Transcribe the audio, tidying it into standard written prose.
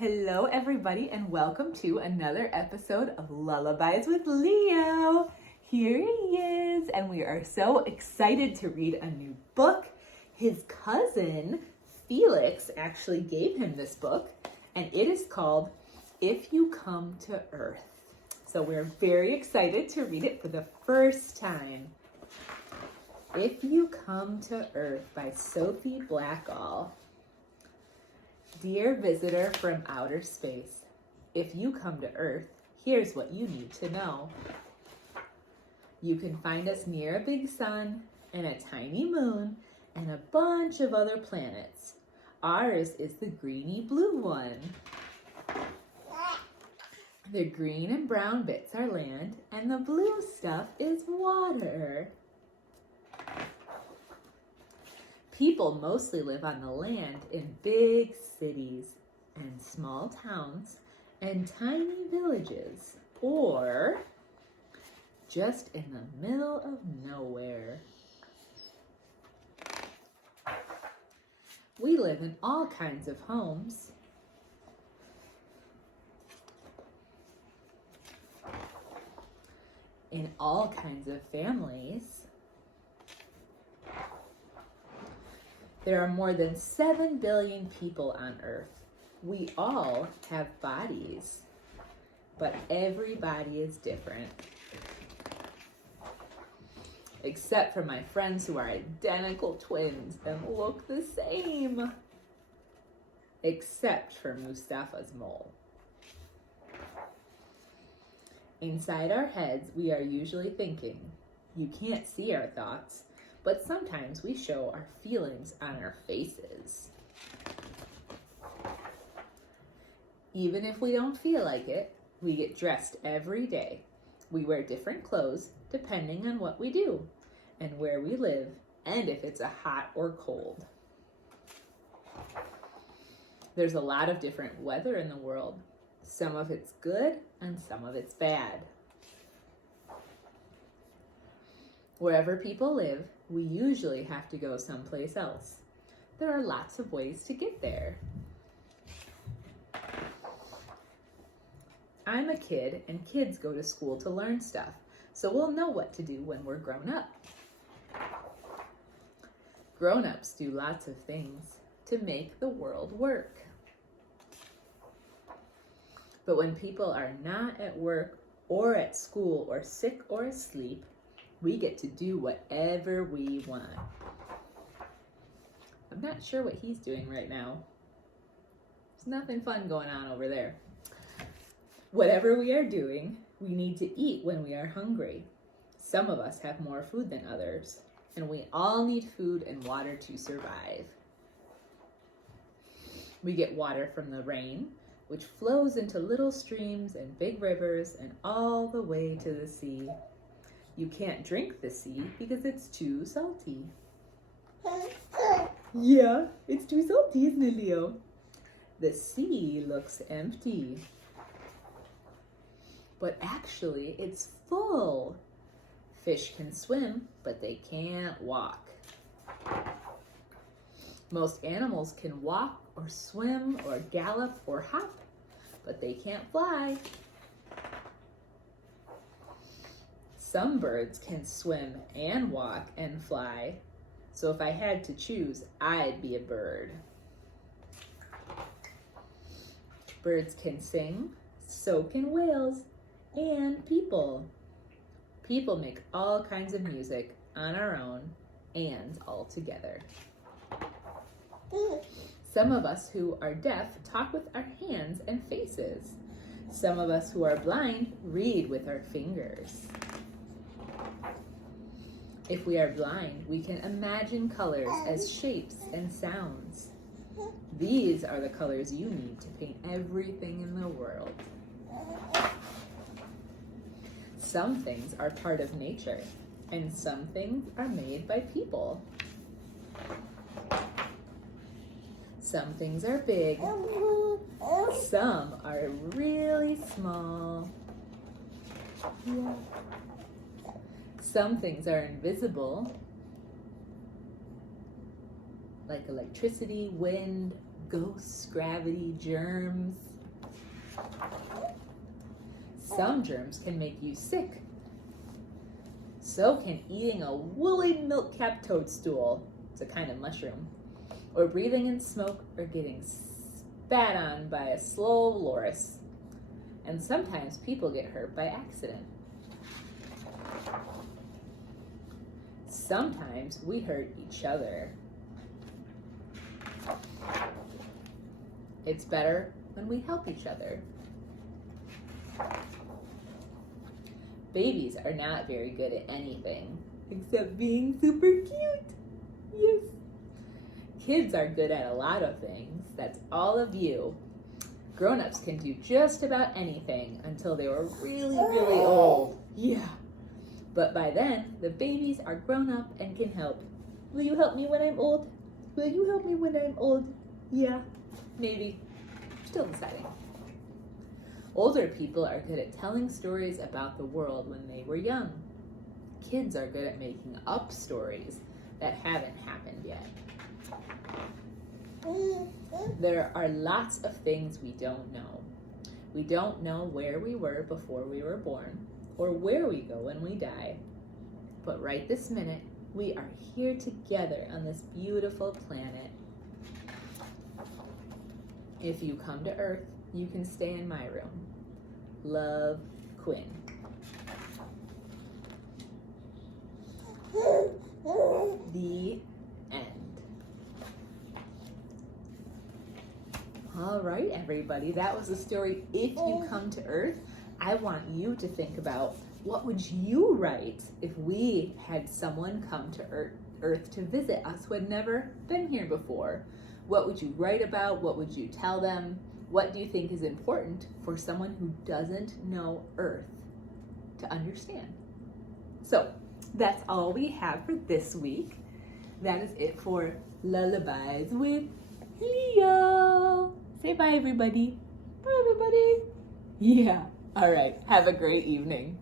Hello, everybody, and welcome to another episode of Lullabies with Leo. Here he is, and we are so excited to read a new book. His cousin, Felix, actually gave him this book, and it is called If You Come to Earth. So we're very excited to read it for the first time. If You Come to Earth by Sophie Blackall. Dear visitor from outer space, if you come to Earth, here's what you need to know. You can find us near a big sun and a tiny moon and a bunch of other planets. Ours is the greeny blue one. The green and brown bits are land and the blue stuff is water. People mostly live on the land in big cities and small towns and tiny villages, or just in the middle of nowhere. We live in all kinds of homes. In all kinds of families. There are more than 7 billion people on Earth. We all have bodies, but every body is different. Except for my friends who are identical twins and look the same. Except for Mustafa's mole. Inside our heads, we are usually thinking. You can't see our thoughts, but sometimes we show our feelings on our faces. Even if we don't feel like it, we get dressed every day. We wear different clothes depending on what we do and where we live and if it's a hot or cold. There's a lot of different weather in the world. Some of it's good and some of it's bad. Wherever people live, we usually have to go someplace else. There are lots of ways to get there. I'm a kid, and kids go to school to learn stuff, so we'll know what to do when we're grown up. Grown-ups do lots of things to make the world work. But when people are not at work or at school or sick or asleep, we get to do whatever we want. I'm not sure what he's doing right now. There's nothing fun going on over there. Whatever we are doing, we need to eat when we are hungry. Some of us have more food than others, and we all need food and water to survive. We get water from the rain, which flows into little streams and big rivers and all the way to the sea. You can't drink the sea because it's too salty. Yeah, it's too salty, isn't it, Leo? The sea looks empty. But actually, it's full. Fish can swim, but they can't walk. Most animals can walk or swim or gallop or hop, but they can't fly. Some birds can swim and walk and fly, so if I had to choose, I'd be a bird. Birds can sing, so can whales, and people. People make all kinds of music on our own and all together. Some of us who are deaf talk with our hands and faces. Some of us who are blind read with our fingers. If we are blind, we can imagine colors as shapes and sounds. These are the colors you need to paint everything in the world. Some things are part of nature, and some things are made by people. Some things are big, some are really small. Yeah. Some things are invisible, like electricity, wind, ghosts, gravity, germs. Some germs can make you sick. So can eating a woolly milk-capped toadstool, it's a kind of mushroom, or breathing in smoke or getting spat on by a slow loris. And sometimes people get hurt by accident. Sometimes we hurt each other. It's better when we help each other. Babies are not very good at anything except being super cute. Yes. Kids are good at a lot of things. That's all of you. Grown-ups can do just about anything until they were really, really old. Yeah. But by then, the babies are grown up and can help. Will you help me when I'm old? Will you help me when I'm old? Yeah. Maybe. Still deciding. Older people are good at telling stories about the world when they were young. Kids are good at making up stories that haven't happened yet. There are lots of things we don't know. We don't know where we were before we were born, or where we go when we die. But right this minute, we are here together on this beautiful planet. If you come to Earth, you can stay in my room. Love, Quinn. The end. All right, everybody, that was the story. If you come to Earth, I want you to think about what would you write if we had someone come to Earth to visit us who had never been here before. What would you write about? What would you tell them? What do you think is important for someone who doesn't know Earth to understand? So that's all we have for this week. That is it for Lullabies with Leo. Say bye, everybody. Bye, everybody. Yeah. All right. Have a great evening.